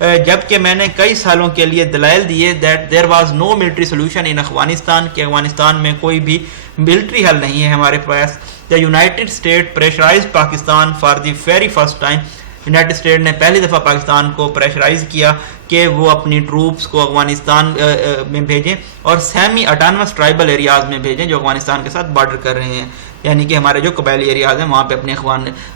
جبکہ میں نے کئی سالوں کے لیے دلائل دیے that there was no military solution in Afghanistan کہ افغانستان میں کوئی بھی ملٹری حل نہیں ہے ہمارے پاس. The United State pressurize Pakistan for the very first time. United State نے پہلی دفعہ پاکستان کو پریشرائز کیا کہ وہ اپنی ٹروپس کو افغانستان میں بھیجیں اور سیمی اٹانومس ٹرائبل ایریاز میں بھیجیں جو افغانستان کے ساتھ بارڈر کر رہے ہیں, یعنی کہ ہمارے جو قبائلی ایریاز ہیں وہاں پہ اپنے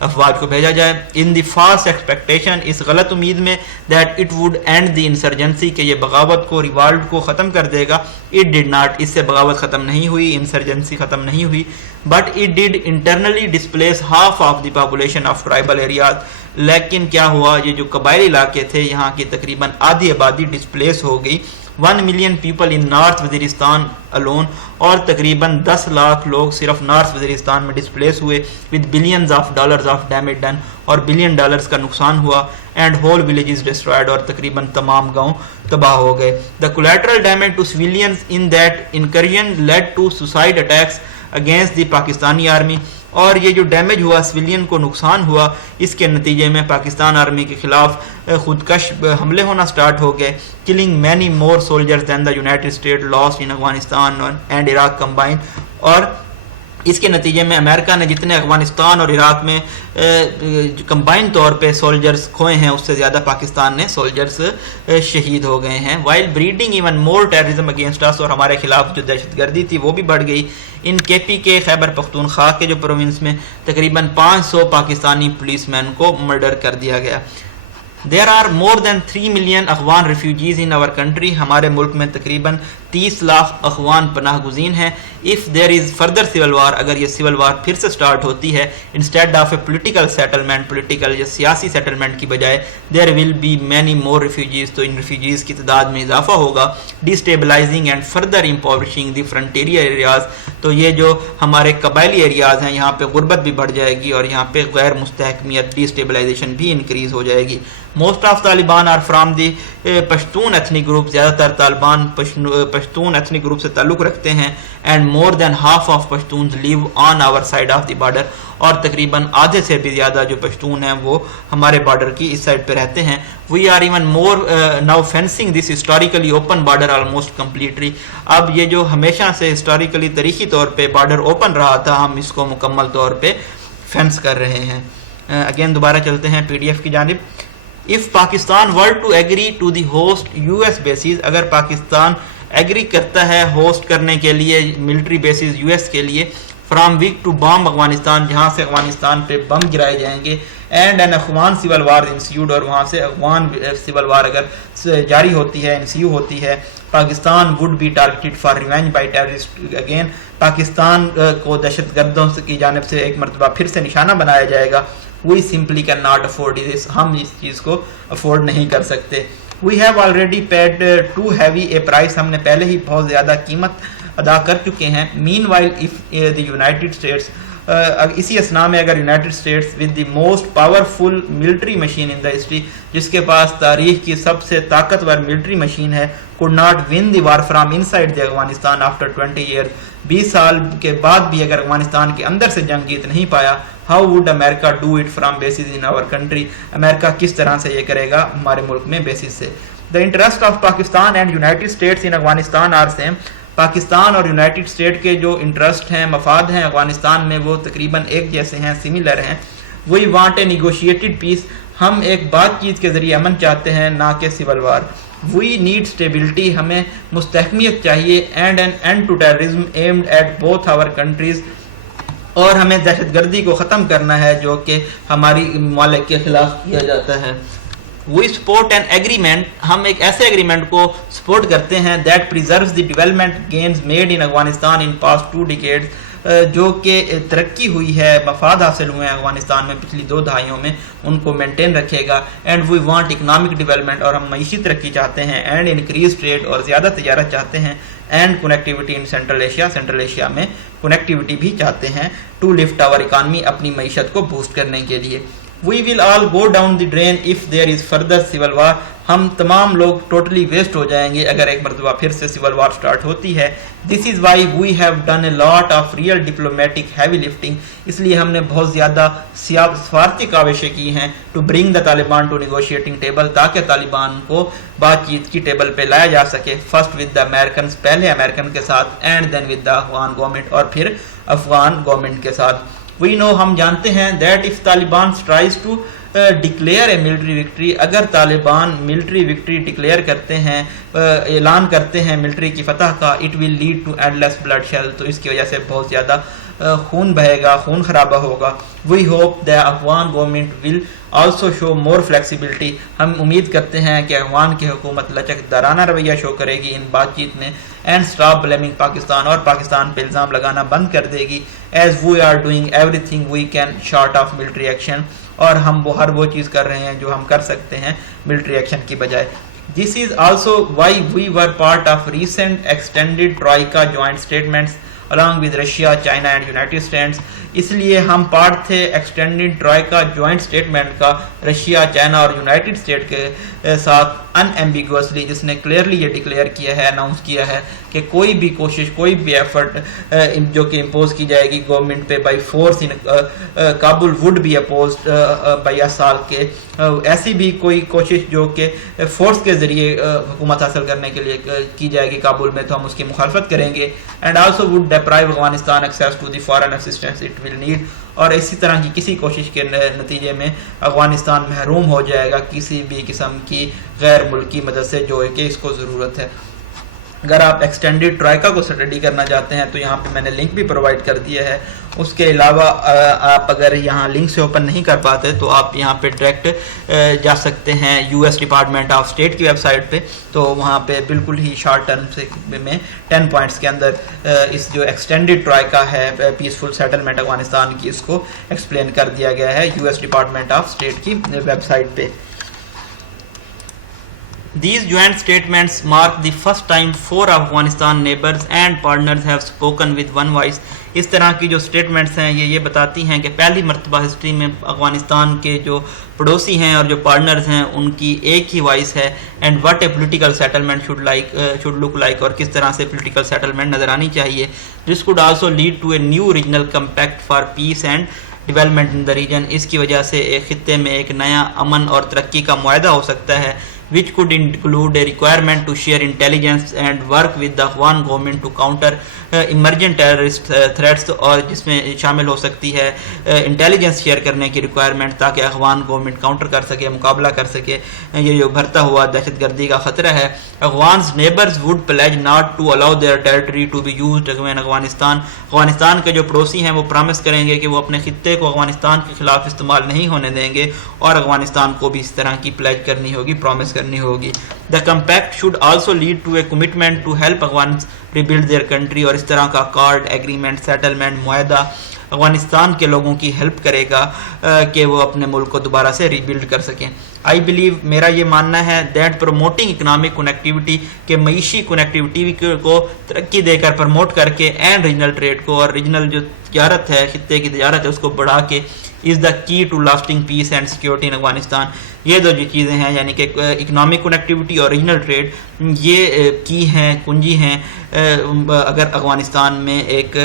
افواج کو بھیجا جائے. ان دی فالس ایکسپیکٹیشن, اس غلط امید میں, that it would and the insurgency کہ یہ بغاوت کو ریوالٹ کو ختم کر دے گا. اٹ ڈڈ ناٹ, اس سے بغاوت ختم نہیں ہوئی, انسرجنسی ختم نہیں ہوئی, but it did internally displace half of the population of tribal areas. لیکن کیا ہوا, یہ جو قبائلی علاقے تھے یہاں کی تقریباً آدھی آبادی ڈسپلیس ہو گئی. 1 million people in north Waziristan alone, اور تقریباً 10 لاکھ لوگ صرف نارتھ وزیرستان میں ڈسپلیس ہوئے with billions of dollars of damage done, اور $billion کا نقصان ہوا. اینڈ ہول villages destroyed, اور تقریباً تمام گاؤں تباہ ہو گئے. The collateral damage to civilians in that incursion led to suicide attacks against the Pakistani army. اور یہ جو ڈیمیج ہوا, سویلین کو نقصان ہوا, اس کے نتیجے میں پاکستان آرمی کے خلاف خودکش حملے ہونا سٹارٹ ہو گئے. killing many more soldiers than the United States lost in Afghanistan and Iraq combined. اور اس کے نتیجے میں امریکہ نے جتنے افغانستان اور عراق میں کمبائن طور پہ سولجرز کھوئے ہیں اس سے زیادہ پاکستان نے سولجرز شہید ہو گئے ہیں. While breeding even more terrorism against اس, اور ہمارے خلاف جو دہشت گردی تھی وہ بھی بڑھ گئی. ان کے پی کے خیبر پختونخوا کے جو پروونس میں تقریباً 500 پاکستانی پولیس مین کو مرڈر کر دیا گیا. There are more than 3 million Afghan refugees in our country. ہمارے ملک میں تقریباً 30 لاکھ افغان پناہ گزین ہیں. If there is further civil war, اگر یہ civil war پھر سے سٹارٹ ہوتی ہے, instead of a political settlement, political یا سیاسی settlement کی بجائے, there will be many more refugees, تو ان refugees کی تعداد میں اضافہ ہوگا. Destabilizing and further impoverishing the frontier areas, تو یہ جو ہمارے قبائلی ایریاز ہیں یہاں پہ غربت بھی بڑھ جائے گی اور یہاں پہ غیر مستحکمیت, ڈیسٹیبلائزیشن بھی انکریز ہو جائے گی. Most of Taliban are from the Pashtun ethnic group. زیادہ تر طالبان پشتون ethnic group سے تعلق رکھتے ہیں. And more than half of Pashtuns live on our side of the border. اور تقریباً آدھے سے بھی زیادہ جو پشتون ہیں وہ ہمارے بارڈر کی اس سائڈ پہ رہتے ہیں. We are even more now fencing this historically open border almost completely. اب یہ جو ہمیشہ سے ہسٹوریکلی تاریخی طور پہ بارڈر اوپن رہا تھا, ہم اس کو مکمل طور پہ فینس کر رہے ہیں. اگین دوبارہ چلتے ہیں PDF کی جانب. If Pakistan were to agree to the host US bases, اگر پاکستان ایگری کرتا ہے ہوسٹ کرنے کے لیے ملٹری بیسز US کے لیے, from where to bomb Afghanistan, جہاں سے افغانستان پہ بم گرائے جائیں گے, and an Afghan civil war ensued, اور وہاں سے افغان سول وار اگر جاری ہوتی ہے, انسیو ہوتی ہے, Pakistan would be targeted for revenge by terrorist. Again Pakistan کو دہشت گردوں کی جانب سے ایک مرتبہ پھر سے نشانہ بنایا جائے گا. We simply cannot afford this. ہم اس چیز کو افورڈ نہیں کر سکتے. We have already paid too heavy a price. ہم نے پہلے ہی بہت زیادہ قیمت ادا کر چکے ہیں. Meanwhile, if the United States, اسی اسنا میں اگر United States with the most powerful military machine in the history, جس کے پاس تاریخ کی سب سے طاقتور ملٹری مشین ہے, could not win the war from inside the Afghanistan after 20 years, 20 سال کے بعد بھی اگر افغانستان کے اندر سے جنگ جیت نہیں پایا, how would America do it from bases in our country? امریکہ کس طرح سے یہ کرے گا ہمارے ملک میں بیسز سے. The interest of Pakistan and United States in Afghanistan are same. Pakistan اور یونائٹڈ اسٹیٹ کے جو انٹرسٹ ہیں, مفاد ہیں افغانستان میں, وہ تقریباً ایک جیسے ہیں, سملر ہیں. We want a negotiated peace. ہم ایک بات چیت کے ذریعے امن چاہتے ہیں, نہ کہ civil war. We need stability. ہمیں مستحکمیت چاہیے. And an end to terrorism aimed at both our countries. اور ہمیں دہشت گردی کو ختم کرنا ہے جو کہ ہماری ممالک کے خلاف کیا جاتا ہے. We support an agreement. ہم ایک ایسے ایگریمنٹ کو سپورٹ کرتے ہیں that preserves the development gains made in Afghanistan in past 2 decades. جو کہ ترقی ہوئی ہے, مفاد حاصل ہوئے ہیں افغانستان میں پچھلی 2 دہائیوں میں, ان کو مینٹین رکھے گا. And we want economic development, اور ہم معیشی ترقی چاہتے ہیں. اینڈ انکریز ٹریڈ, اور زیادہ تجارت چاہتے ہیں. And connectivity in central Asia, central Asia میں کنیکٹیوٹی بھی چاہتے ہیں. ٹو لفٹ آور اکانمی, اپنی معیشت کو بوسٹ کرنے کے لیے. We will all go down the drain if there is further civil war. ہم تمام لوگ ٹوٹلی ویسٹ ہو جائیں گے اگر ایک مرتبہ پھر سے سول وار سٹارٹ ہوتی ہے. This is why we have done a lot of real diplomatic heavy lifting. اس لیے ہم نے بہت زیادہ سفارتی کاوشیں کی ہیں to bring the Taliban to negotiating table, تاکہ طالبان کو بات چیت کی ٹیبل پہ لایا جا سکے. First with the Americans, پہلے امریکن کے ساتھ, and then with the Afghan government, اور پھر افغان گورنمنٹ کے ساتھ. We know, ہم جانتے ہیں that if Taliban tries to declare a military victory, اگر طالبان ملٹری وکٹری ڈکلیئر کرتے ہیں, اعلان کرتے ہیں ملٹری کی فتح کا, it will lead to endless bloodshed, تو اس کی وجہ سے بہت زیادہ خون بہے گا, خون خرابہ ہوگا. We hope the Afghan government will also show more flexibility, ہم امید کرتے ہیں کہ افغان کی حکومت لچک دارانہ رویہ شو کرے گی ان بات چیت میں, اینڈ اسٹاپ بلیمنگ پاکستان, اور پاکستان پہ الزام لگانا بند کر دے گی. As we are doing everything we can short of military action, اور ہم ہر وہ چیز کر رہے ہیں جو ہم کر سکتے ہیں ملٹری ایکشن کی بجائے. This is also why we were part of recent extended Troika joint statements along with Russia, China and United States. اس لیے ہم پارٹ تھے ایکسٹینڈڈ ٹرائکا جوائنٹ اسٹیٹمنٹ کا رشیا, چائنا اور یونائٹڈ اسٹیٹ کے ساتھ انایمبیگوسلی, جس نے کلیئرلی یہ ڈکلیئر کیا ہے, اناؤنس کیا ہے کہ کوئی بھی کوشش, کوئی بھی ایفرٹ جو کہ امپوز کی جائے گی گورنمنٹ پہ by force in Kabul would be opposed by assault, کے ایسی بھی کوئی کوشش جو کہ فورس کے ذریعے حکومت حاصل کرنے کے لیے کی جائے گی کابل میں, تو ہم اس کی مخالفت کریں گے. And also would deprive Afghanistan access to the foreign assistance it will need, اور اسی طرح کی کسی کوشش کے نتیجے میں افغانستان محروم ہو جائے گا کسی بھی قسم کی غیر ملکی مدد سے جو کہ اس کو ضرورت ہے. اگر آپ ایکسٹینڈڈ ٹرائکا کو اسٹڈی کرنا چاہتے ہیں تو یہاں پہ میں نے لنک بھی پرووائڈ کر دیا ہے. اس کے علاوہ آپ اگر یہاں لنک سے اوپن نہیں کر پاتے تو آپ یہاں پہ ڈائریکٹ جا سکتے ہیں US ڈپارٹمنٹ آف اسٹیٹ کی ویب سائٹ پہ, تو وہاں پہ بالکل ہی شارٹ ٹرم سے میں 10 پوائنٹس کے اندر اس جو ایکسٹینڈڈ ٹرائکا ہے پیسفل سیٹلمنٹ افغانستان کی, اس کو ایکسپلین کر دیا گیا ہے US ڈپارٹمنٹ آف اسٹیٹ کی ویب سائٹ پہ. These joint statements mark the first time 4 Afghanistan neighbors and partners have spoken with one voice. اس طرح کی جو سٹیٹمنٹس ہیں یہ بتاتی ہیں کہ پہلی مرتبہ ہسٹری میں افغانستان کے جو پڑوسی ہیں اور جو پارٹنرز ہیں ان کی ایک ہی وائس ہے. And what a political settlement should look like, اور کس طرح سے پولیٹیکل سیٹلمنٹ نظر آنی چاہیے. This could also lead to a new regional compact for peace and development in the region. اس کی وجہ سے ایک خطے میں ایک نیا امن اور ترقی کا معاہدہ ہو سکتا ہے, which could include a requirement to share intelligence and work with the Afghan government to counter emergent terrorist threats, اور جس میں شامل ہو سکتی ہے انٹیلیجنس شیئر کرنے کی ریکوائرمنٹ تاکہ افغان گورنمنٹ کاؤنٹر کر سکے, مقابلہ کر سکے یہ جو بڑھتا ہوا دہشت گردی کا خطرہ ہے. Afghan's neighbors would pledge not to allow their territory to be used against Afghanistan کے جو پڑوسی ہیں وہ پرامس کریں گے کہ وہ اپنے خطے کو افغانستان کے خلاف استعمال نہیں ہونے دیں گے, اور افغانستان کو بھی اس طرح کی پلیج کرنی ہوگی, پرومس کرنی ہوگی. The compact should also lead to a commitment to help Afghans rebuild their country, اور اس طرح کا کارڈ, ایگریمنٹ, سیٹلمنٹ, معاہدہ افغانستان کے لوگوں کی ہیلپ کرے گا کہ وہ اپنے ملک کو دوبارہ سے ریبلڈ کر سکیں. آئی بلیو, میرا یہ ماننا ہے, دیٹ پروموٹنگ اکنامک کنیکٹیوٹی, کہ معیشی کنیکٹیوٹی کو ترقی دے کر پروموٹ کر کے, اینڈ ریجنل ٹریڈ کو, اور ریجنل جو تجارت ہے, خطے کی تجارت ہے, اس کو بڑھا کے, is the key to lasting peace and security in Afghanistan. یہ دو جو چیزیں ہیں یعنی کہ اکنامک کنیکٹیوٹی اور ریجنل ٹریڈ, یہ کی ہیں, کنجی ہیں اگر افغانستان میں ایک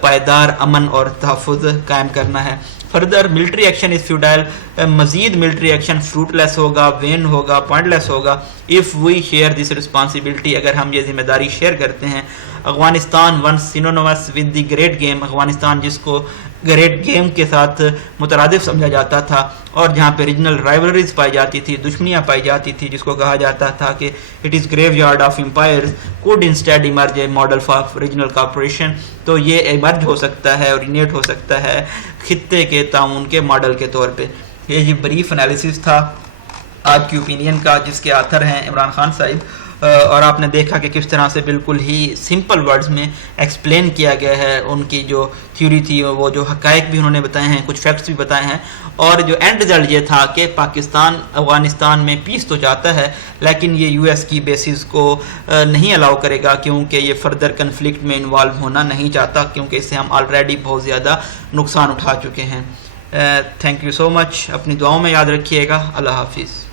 پائیدار امن اور تحفظ قائم کرنا ہے. Further military action is futile, مزید ملٹری ایکشن فروٹ لیس ہوگا, وین ہوگا, پوائنٹ لیس ہوگا. If we share this responsibility, اگر ہم یہ ذمہ داری شیئر کرتے ہیں. Afghanistan once synonymous with the great game, Afghanistan جس کو گریٹ گیم کے ساتھ مترادف سمجھا جاتا تھا, اور جہاں پہ ریجنل رائیولریز پائی جاتی تھی, دشمنیاں پائی جاتی تھی, جس کو کہا جاتا تھا کہ it is graveyard of empires, could instead emerge a model of regional corporation. تو یہ ایمرج ہو سکتا ہے, اورینیٹ ہو سکتا ہے خطے کے تعاون کے ماڈل کے طور پہ. یہ بریف انالیسس تھا آج کی اوپینین کا, جس کے آتھر ہیں عمران خان صاحب, اور آپ نے دیکھا کہ کس طرح سے بالکل ہی سمپل ورڈز میں ایکسپلین کیا گیا ہے ان کی جو تھیوری تھی, وہ جو حقائق بھی انہوں نے بتائے ہیں, کچھ فیکٹس بھی بتائے ہیں, اور جو اینڈ رزلٹ یہ تھا کہ پاکستان افغانستان میں پیس تو چاہتا ہے لیکن یہ US کی بیسز کو نہیں الاؤ کرے گا, کیونکہ یہ فردر کنفلکٹ میں انوالو ہونا نہیں چاہتا, کیونکہ اس سے ہم آلریڈی بہت زیادہ نقصان اٹھا چکے ہیں. تھینک یو سو مچ. اپنی دعاؤں میں یاد رکھیے گا. اللہ حافظ.